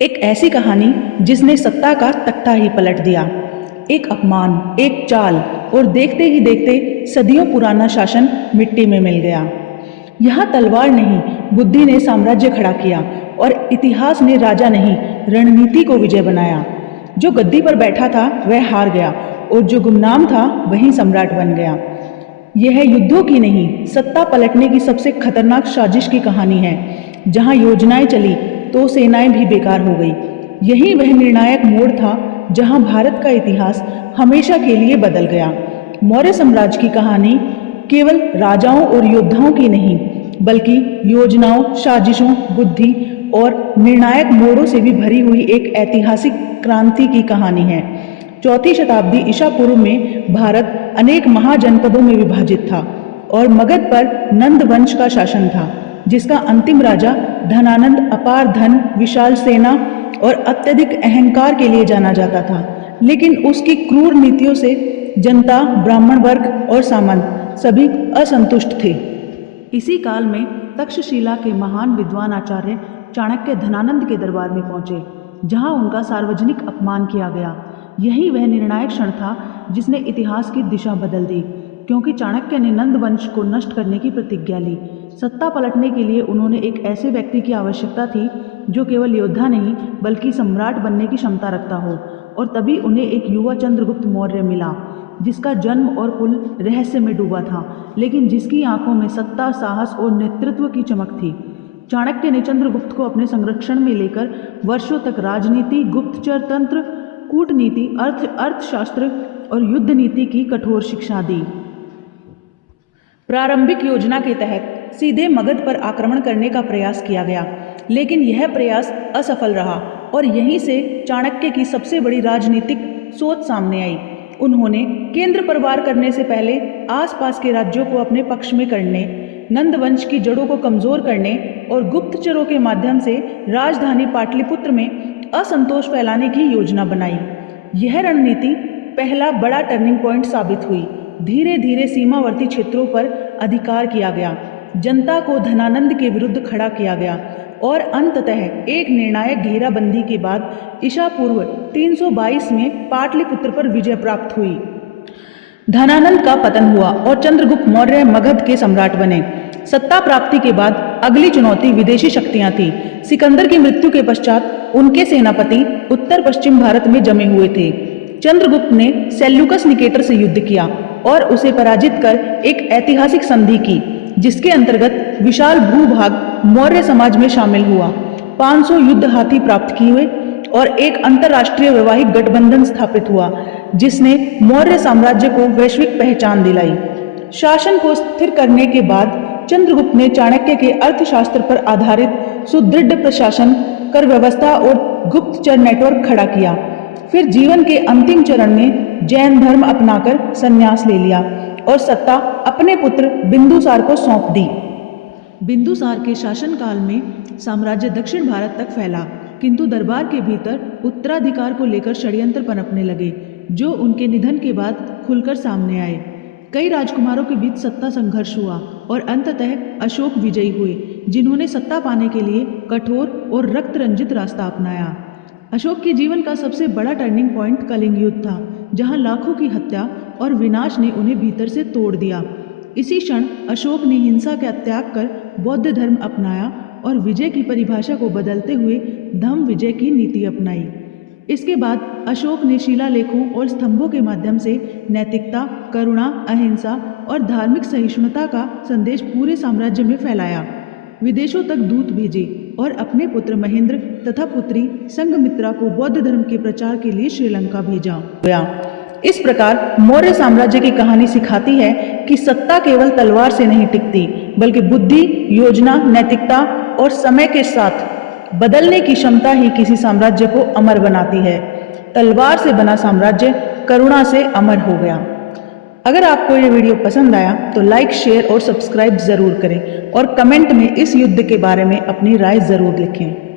एक ऐसी कहानी जिसने सत्ता का तख्ता ही पलट दिया। एक अपमान, एक चाल और देखते ही देखते सदियों पुराना शासन मिट्टी में मिल गया। यहाँ तलवार नहीं, बुद्धि ने साम्राज्य खड़ा किया और इतिहास ने राजा नहीं, रणनीति को विजय बनाया। जो गद्दी पर बैठा था वह हार गया और जो गुमनाम था वही सम्राट बन गया। यह युद्धों की नहीं, सत्ता पलटने की सबसे खतरनाक साजिश की कहानी है। जहाँ योजनाएं चली तो सेनाएं भी बेकार हो गई। यही वह निर्णायक मोड़ था जहां भारत का इतिहास हमेशा के लिए बदल गया। मौर्य साम्राज्य की कहानी केवल राजाओं और योद्धाओं की नहीं, बल्कि योजनाओं, साजिशों, बुद्धि और निर्णायक मोड़ों से भी भरी हुई एक ऐतिहासिक क्रांति की कहानी है। चौथी शताब्दी ईसा पूर्व में भारत अनेक महाजनपदों में विभाजित था और मगध पर नंद वंश का शासन था, जिसका अंतिम राजा धनानंद अपार धन, विशाल सेना और अत्यधिक अहंकार के लिए जाना जाता था। लेकिन उसकी क्रूर नीतियों से जनता, ब्राह्मण वर्ग और सामंत सभी असंतुष्ट थे। इसी काल में तक्षशिला के महान विद्वान आचार्य चाणक्य धनानंद के दरबार में पहुंचे, जहां उनका सार्वजनिक अपमान किया गया। यही वह निर्णायक क्षण था जिसने इतिहास की दिशा बदल दी, क्योंकि चाणक्य ने नंद वंश को नष्ट करने की प्रतिज्ञा ली। सत्ता पलटने के लिए उन्होंने एक ऐसे व्यक्ति की आवश्यकता थी जो केवल योद्धा नहीं बल्कि सम्राट बनने की क्षमता रखता हो, और तभी उन्हें एक युवा चंद्रगुप्त मौर्य मिला, जिसका जन्म और कुल रहस्य में डूबा था, लेकिन जिसकी आंखों में सत्ता, साहस और नेतृत्व की चमक थी। चाणक्य ने चंद्रगुप्त को अपने संरक्षण में लेकर वर्षों तक राजनीति, गुप्तचर तंत्र, कूटनीति, अर्थशास्त्र और युद्ध नीति की कठोर शिक्षा दी। प्रारंभिक योजना के तहत सीधे मगध पर आक्रमण करने का प्रयास किया गया, लेकिन यह प्रयास असफल रहा और यहीं से चाणक्य की सबसे बड़ी राजनीतिक सोच सामने आई। उन्होंने केंद्र पर वार करने से पहले आसपास के राज्यों को अपने पक्ष में करने, नंदवंश की जड़ों को कमजोर करने और गुप्तचरों के माध्यम से राजधानी पाटलिपुत्र में असंतोष फैलाने की योजना बनाई। यह रणनीति पहला बड़ा टर्निंग पॉइंट साबित हुई। धीरे धीरे सीमावर्ती क्षेत्रों पर अधिकार किया गया, जनता को धनानंद के विरुद्ध खड़ा किया गया और अंततः एक निर्णायक घेराबंदी के बाद ईसा पूर्व 322 में पाटलिपुत्र पर विजय प्राप्त हुई। धनानंद का पतन हुआ और चंद्रगुप्त मौर्य मगध के सम्राट बने। सत्ता प्राप्ति के बाद अगली चुनौती विदेशी शक्तियां थी। सिकंदर की मृत्यु के पश्चात उनके सेनापति उत्तर पश्चिम भारत में जमे हुए थे। चंद्रगुप्त ने सेल्यूकस निकेटर से युद्ध किया और उसे पराजित कर एक ऐतिहासिक संधि की, जिसके अंतर्गत विशाल भूभाग मौर्य समाज में शामिल हुआ। 500 युद्ध हाथी प्राप्त किए हुए और एक अंतरराष्ट्रीय वैवाहिक गठबंधन स्थापित हुआ, जिसने मौर्य साम्राज्य को वैश्विक पहचान दिलाई। शासन को स्थिर करने के बाद चंद्रगुप्त ने चाणक्य के अर्थशास्त्र पर आधारित सुदृढ़ प्रशासन, कर व्यवस्था और गुप्तचर नेटवर्क खड़ा किया। फिर जीवन के अंतिम चरण में जैन धर्म अपनाकर संन्यास ले लिया और सत्ता अपने पुत्र बिंदुसार को सौंप दी। बिंदुसार के शासनकाल में साम्राज्य दक्षिण भारत तक फैला, किंतु दरबार के भीतर उत्तराधिकार को लेकर षड्यंत्र पनपने लगे, जो उनके निधन के बाद खुलकर सामने आए। कई राजकुमारों के बीच सत्ता संघर्ष हुआ और अंततः अशोक विजयी हुए, जिन्होंने सत्ता पाने के लिए कठोर और रक्त रंजित रास्ता अपनाया। अशोक के जीवन का सबसे बड़ा टर्निंग पॉइंट कलिंग युद्ध था, जहां लाखों की हत्या और विनाश ने उन्हें भीतर से तोड़ दिया। इसी क्षण अशोक ने हिंसा का त्याग कर बौद्ध धर्म अपनाया और विजय की परिभाषा को बदलते हुए धम्म विजय की नीति अपनाई। इसके बाद अशोक ने शिलालेखों और स्तंभों के माध्यम से नैतिकता, करुणा, अहिंसा और धार्मिक सहिष्णुता का संदेश पूरे साम्राज्य में फैलाया। विदेशों तक दूत भेजे और अपने पुत्र महेंद्र तथा पुत्री संघमित्रा को बौद्ध धर्म के प्रचार के लिए श्रीलंका भेजा गया। इस प्रकार मौर्य साम्राज्य की कहानी सिखाती है कि सत्ता केवल तलवार से नहीं टिकती, बल्कि बुद्धि, योजना, नैतिकता और समय के साथ बदलने की क्षमता ही किसी साम्राज्य को अमर बनाती है। तलवार से बना साम्राज्य करुणा से अमर हो गया। अगर आपको ये वीडियो पसंद आया तो लाइक, शेयर और सब्सक्राइब जरूर करें और कमेंट में इस युद्ध के बारे में अपनी राय जरूर लिखें।